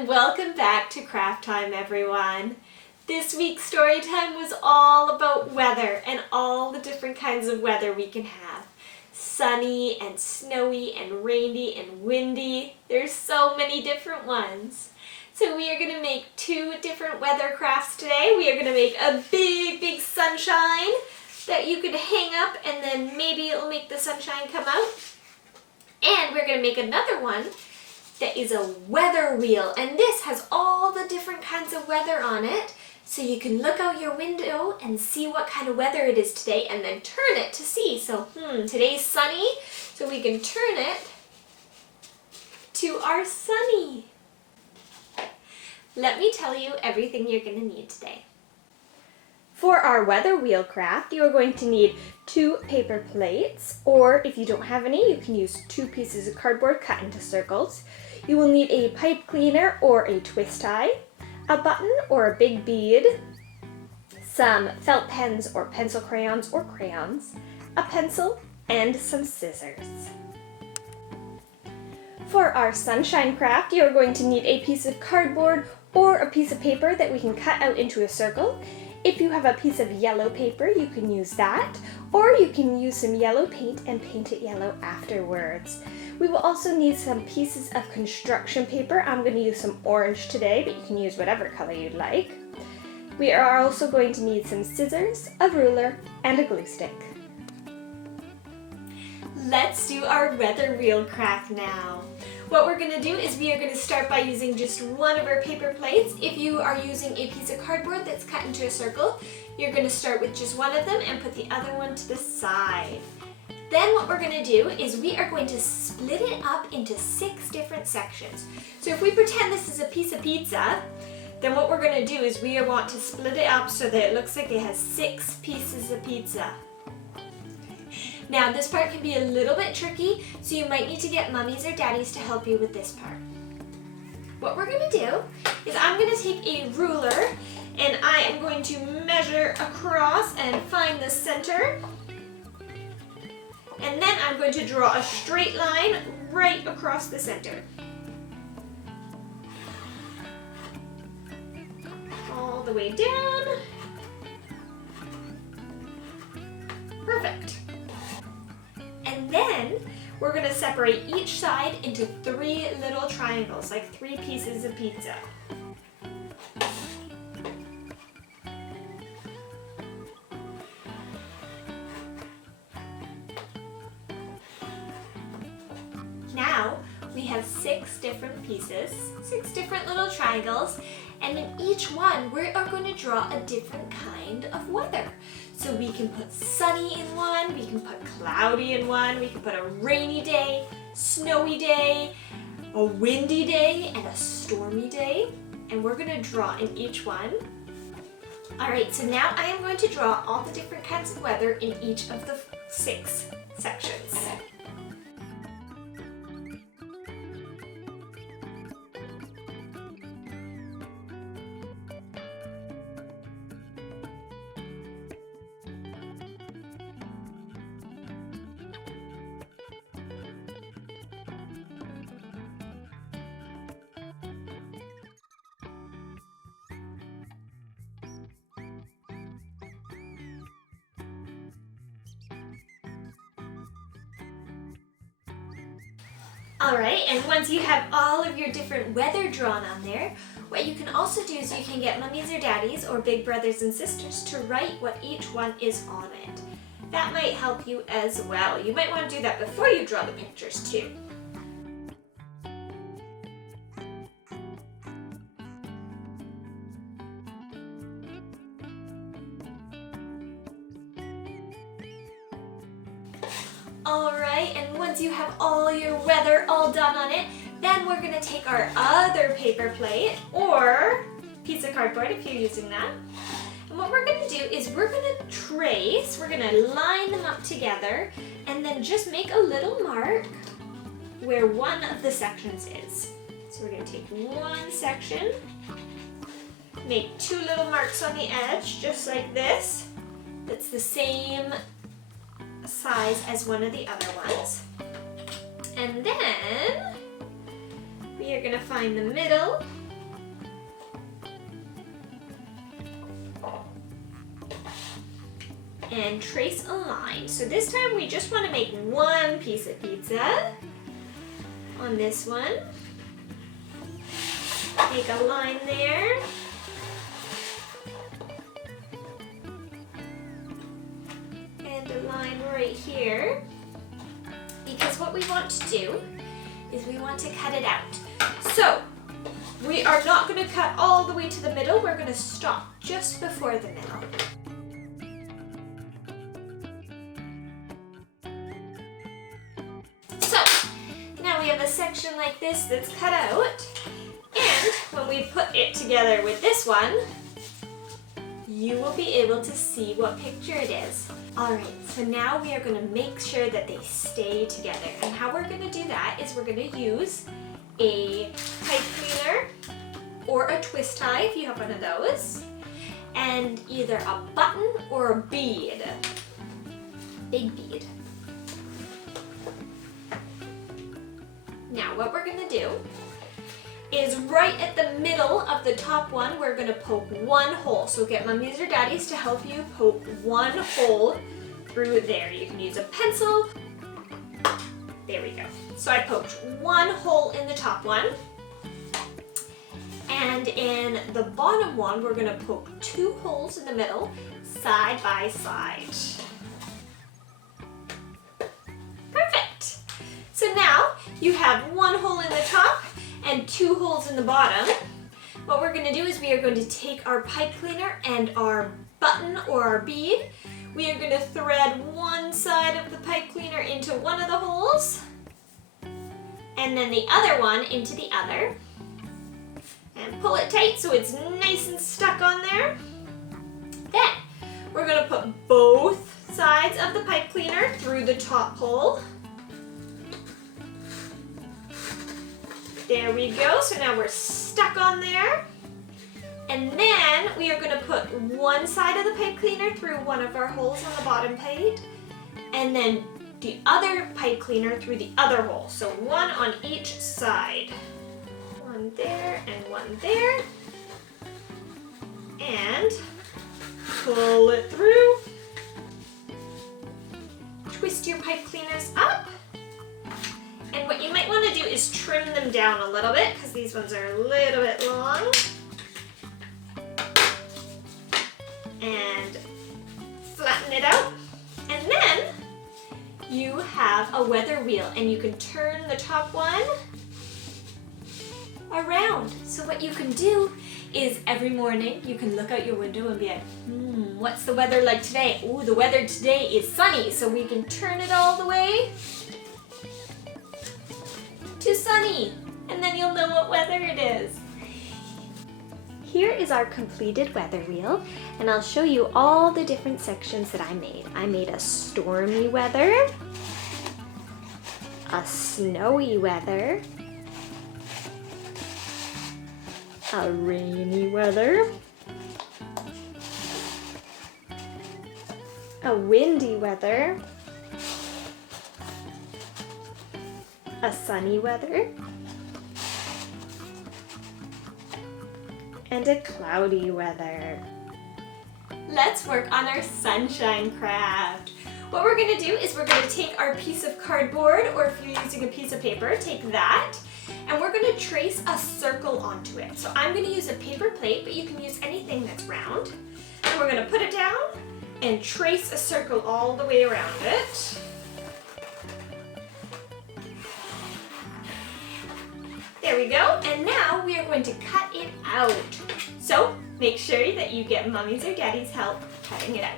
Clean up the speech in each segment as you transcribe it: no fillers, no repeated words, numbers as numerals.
and welcome back to Craft Time, everyone. This week's story time was all about weather and all the different kinds of weather we can have. Sunny and snowy and rainy and windy. There's so many different ones. So we are going to make two different weather crafts today. We are going to make a big sunshine that you could hang up and then maybe it'll make the sunshine come out. And we're going to make another one that is a weather wheel, and this has all the different kinds of weather on it, so you can look out your window and see what kind of weather it is today and then turn it to see. So today's sunny, so we can turn it to our sunny. Let me tell you everything you're going to need today. For our weather wheel craft, you are going to need 2 paper plates, or if you don't have any, you can use 2 pieces of cardboard cut into circles. You will need a pipe cleaner or a twist tie, a button or a big bead, some felt pens or pencil crayons or crayons, a pencil, and some scissors. For our sunshine craft, you are going to need a piece of cardboard or a piece of paper that we can cut out into a circle. If you have a piece of yellow paper, you can use that, or you can use some yellow paint and paint it yellow afterwards. We will also need some pieces of construction paper. I'm going to use some orange today, but you can use whatever color you'd like. We are also going to need some scissors, a ruler, and a glue stick. Let's do our weather wheel craft now. What we're going to do is we are going to start by using just one of our paper plates. If you are using a piece of cardboard that's cut into a circle, you're going to start with just one of them and put the other one to the side. Then what we're going to do is we are going to split it up into 6 different sections. So if we pretend this is a piece of pizza, then what we're going to do is we want to split it up so that it looks like it has 6 pieces of pizza. Now this part can be a little bit tricky, so you might need to get mummies or daddies to help you with this part. What we're going to do is I'm going to take a ruler and I am going to measure across and find the center. And then I'm going to draw a straight line right across the center. All the way down. Perfect. And then we're going to separate each side into 3 little triangles, like 3 pieces of pizza. Now we have 6 different pieces, 6 different little triangles, and in each one we are going to draw a different kind of weather. So we can put sunny in one, we can put cloudy in one, we can put a rainy day, snowy day, a windy day, and a stormy day. And we're going to draw in each one. Alright, so now I am going to draw all the different kinds of weather in each of the 6 sections. Alright, and once you have all of your different weather drawn on there, what you can also do is you can get mummies or daddies or big brothers and sisters to write what each one is on it. That might help you as well. You might want to do that before you draw the pictures too. Alright, and once you have all your weather all done on it, then we're going to take our other paper plate or piece of cardboard if you're using that. And what we're going to do is we're going to trace, we're going to line them up together and then just make a little mark where one of the sections is. So we're going to take one section, make 2 little marks on the edge just like this. That's the same size as one of the other ones. And then we are going to find the middle and trace a line. So this time we just want to make one piece of pizza on this one. Make a line there. And a line right here. Because what we want to do is we want to cut it out. So we are not going to cut all the way to the middle. We're going to stop just before the middle. So now we have a section like this that's cut out. And when we put it together with this one, you will be able to see what picture it is. Alright, so now we are going to make sure that they stay together. And how we're going to do that is we're going to use a pipe cleaner or a twist tie if you have one of those, and either a button or a bead. Big bead. Now what we're going to do is right at the middle of the top one, we're going to poke one hole. So get mummies or daddies to help you poke one hole through there. You can use a pencil. There we go. So I poked one hole in the top one. And in the bottom one, we're going to poke two holes in the middle, side by side. Perfect. So now you have one hole in the top and two holes in the bottom. What we're going to do is we are going to take our pipe cleaner and our button or our bead. We are going to thread one side of the pipe cleaner into one of the holes and then the other one into the other. And pull it tight so it's nice and stuck on there. Then we're going to put both sides of the pipe cleaner through the top hole. There we go, so now we're stuck on there. And then we are going to put one side of the pipe cleaner through one of our holes on the bottom plate, and then the other pipe cleaner through the other hole. So one on each side. One there and one there. And pull it through. Twist your pipe cleaners up. And what you might want to do is trim them down a little bit because these ones are a little bit long. And flatten it out. And then you have a weather wheel and you can turn the top one around. So what you can do is every morning you can look out your window and be like, what's the weather like today? Ooh, the weather today is sunny. So we can turn it all the way to sunny, and then you'll know what weather it is. Here is our completed weather wheel, and I'll show you all the different sections that I made. I made a stormy weather, a snowy weather, a rainy weather, a windy weather, a sunny weather, and a cloudy weather. Let's work on our sunshine craft. What we're going to do is we're going to take our piece of cardboard, or if you're using a piece of paper, take that, and we're going to trace a circle onto it. So I'm going to use a paper plate, but you can use anything that's round. And we're going to put it down and trace a circle all the way around it. There we go, and now we are going to cut it out. So make sure that you get mommy's or daddy's help cutting it out.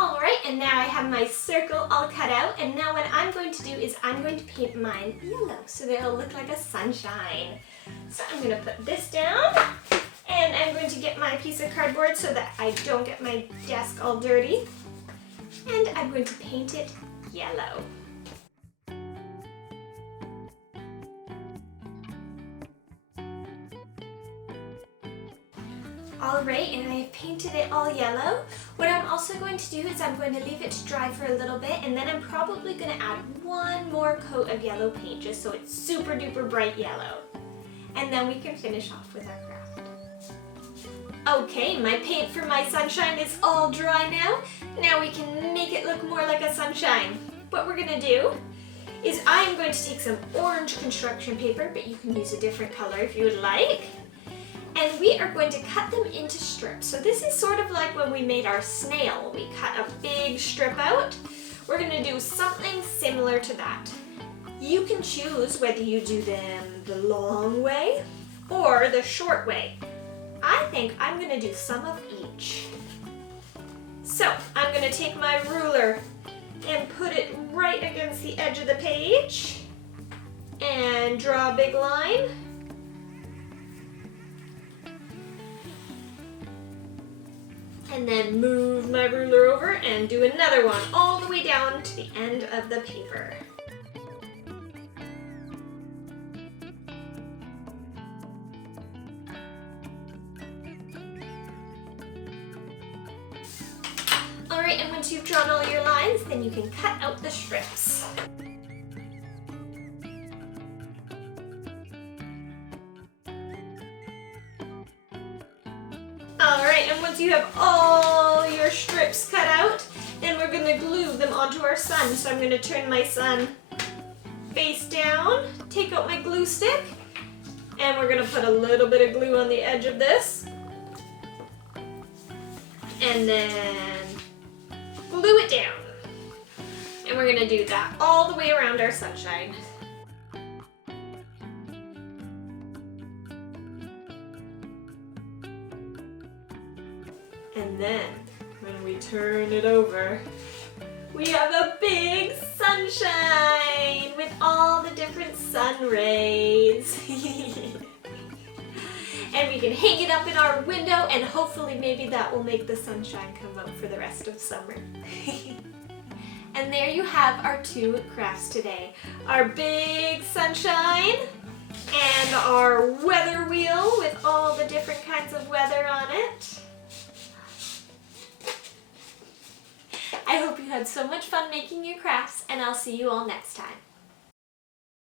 Alright, and now I have my circle all cut out, and now what I'm going to do is I'm going to paint mine yellow so that it'll look like a sunshine. So I'm going to put this down. And I'm going to get my piece of cardboard so that I don't get my desk all dirty. And I'm going to paint it yellow. Alright, and I've painted it all yellow. What I'm also going to do is I'm going to leave it to dry for a little bit, and then I'm probably going to add one more coat of yellow paint just so it's super duper bright yellow. And then we can finish off with our craft. Okay, my paint for my sunshine is all dry now. Now we can make it look more like a sunshine. What we're going to do is I'm going to take some orange construction paper, but you can use a different color if you would like. And we are going to cut them into strips. So this is sort of like when we made our snail. We cut a big strip out. We're going to do something similar to that. You can choose whether you do them the long way or the short way. I think I'm going to do some of each. So I'm going to take my ruler and put it right against the edge of the page and draw a big line. And then move my ruler over and do another one all the way down to the end of the paper. Alright, and once you've drawn all your lines, then you can cut out the strips. Alright, and once you have all your strips cut out, then we're going to glue them onto our sun. So I'm going to turn my sun face down, take out my glue stick, and we're going to put a little bit of glue on the edge of this. And then glue it down. And we're going to do that all the way around our sunshine. And then, when we turn it over, we have a big sunshine with all the different sun rays. And we can hang it up in our window, and hopefully maybe that will make the sunshine come out for the rest of summer. And there you have our two crafts today. Our big sunshine and our weather wheel with all the different kinds of weather on it. I hope you had so much fun making your crafts, and I'll see you all next time.